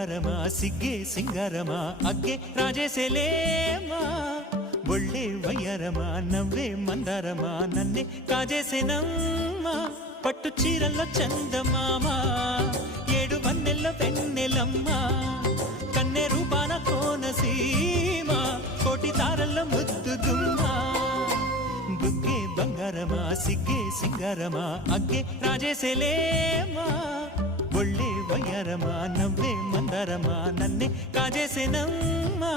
బంగారమా సిగ్గే సింగారమా అగ్గే రాజేసేలేమా ఒళ్ళే వయ్యారమా నవ్వే మందారమా నన్నే కాజేసేనమ్మా పట్టు చీరల్లో చందమామా ఏడు వన్నెల్లో వెన్నెలమ్మా కన్నె రూపాన కోనసీమ కోటి తారల్లో ముద్దుగుమ్మా బుగ్గే బంగారమా సిగ్గే సింగారమా అగ్గే రాజేసేలేమా ఒళ్ళే వయ్యారమా నవ్వే మందారమా నన్నే కాజేసేనమ్మా